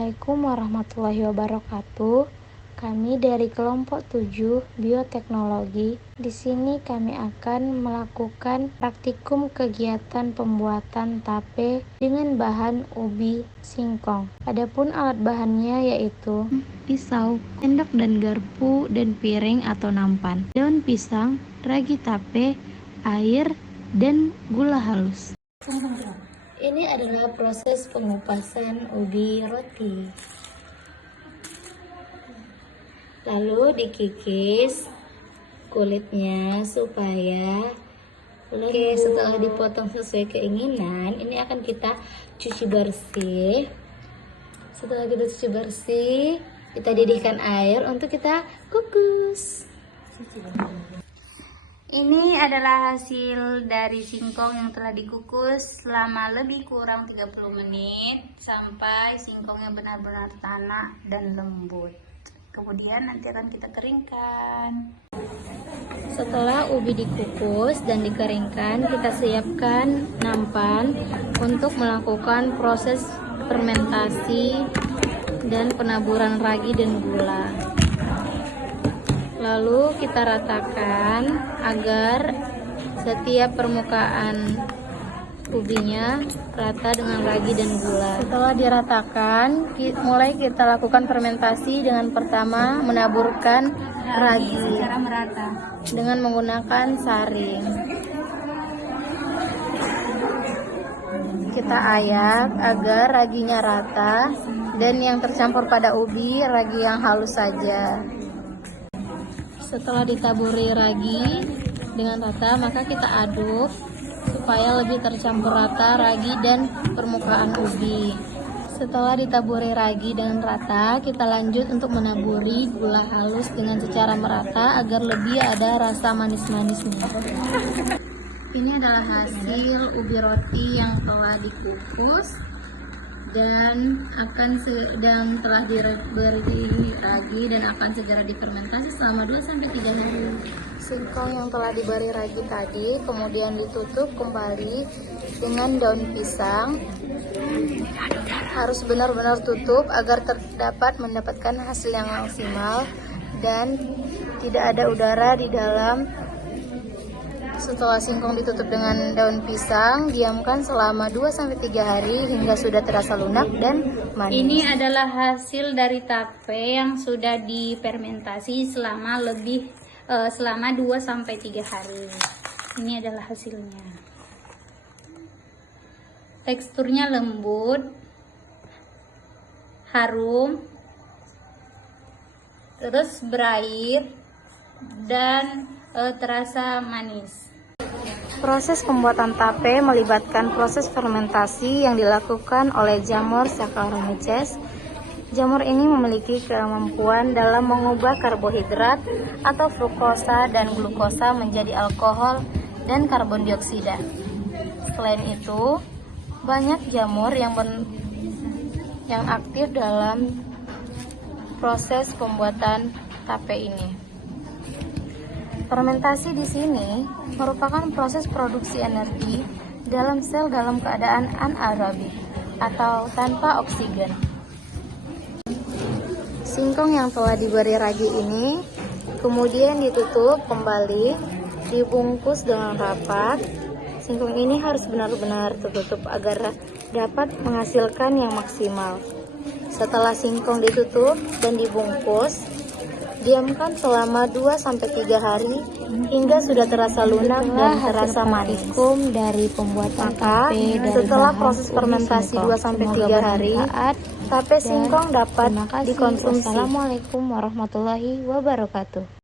Assalamualaikum warahmatullahi wabarakatuh. Kami dari kelompok 7 Bioteknologi. Di sini kami akan melakukan praktikum kegiatan pembuatan tape dengan bahan ubi singkong. Adapun alat bahannya yaitu pisau, sendok dan garpu, dan piring atau nampan, daun pisang, ragi tape, air, dan gula halus. Ini adalah proses pengupasan ubi roti. Lalu dikikis kulitnya supaya setelah dipotong sesuai keinginan, ini akan kita cuci bersih. Setelah kita cuci bersih, kita didihkan air untuk kita kukus. Ini adalah hasil dari singkong yang telah dikukus selama lebih kurang 30 menit sampai singkongnya benar-benar tanak dan lembut. Kemudian nanti akan kita keringkan. Setelah ubi dikukus dan dikeringkan, kita siapkan nampan untuk melakukan proses fermentasi dan penaburan ragi dan gula. Lalu kita ratakan agar setiap permukaan ubinya rata dengan ragi dan gula. Setelah diratakan, mulai kita lakukan fermentasi dengan pertama menaburkan ragi secara merata dengan menggunakan saring. Kita ayak agar raginya rata dan yang tercampur pada ubi ragi yang halus saja. Setelah ditaburi ragi dengan rata, maka kita aduk supaya lebih tercampur rata ragi dan permukaan ubi. Setelah ditaburi ragi dengan rata, kita lanjut untuk menaburi gula halus dengan secara merata agar lebih ada rasa manis-manisnya. Ini adalah hasil ubi roti yang telah dikukus dan telah diberi ragi dan akan segera difermentasi selama 2-3 hari. Singkong yang telah diberi ragi tadi kemudian ditutup kembali dengan daun pisang. Harus benar-benar tutup agar mendapatkan hasil yang maksimal dan tidak ada udara di dalam. Setelah singkong ditutup dengan daun pisang, diamkan selama 2-3 hari hingga sudah terasa lunak dan manis. Ini adalah hasil dari tape yang sudah difermentasi selama 2-3 hari. Ini adalah hasilnya. Teksturnya lembut, harum, terus berair dan terasa manis. Proses pembuatan tape melibatkan proses fermentasi yang dilakukan oleh jamur Saccharomyces. Jamur ini memiliki kemampuan dalam mengubah karbohidrat atau fruktosa dan glukosa menjadi alkohol dan karbon dioksida. Selain itu, banyak jamur yang aktif dalam proses pembuatan tape ini. Fermentasi di sini merupakan proses produksi energi dalam sel dalam keadaan anaerobik atau tanpa oksigen. Singkong yang telah diberi ragi ini kemudian ditutup kembali, dibungkus dengan rapat. Singkong ini harus benar-benar tertutup agar dapat menghasilkan yang maksimal. Setelah singkong ditutup dan dibungkus, diamkan selama 2-3 hari hingga sudah terasa lunak dan terasa manis. Dari pembuatan tape setelah proses fermentasi 2-3 hari, tape singkong dapat dikonsumsi. Assalamualaikum warahmatullahi wabarakatuh.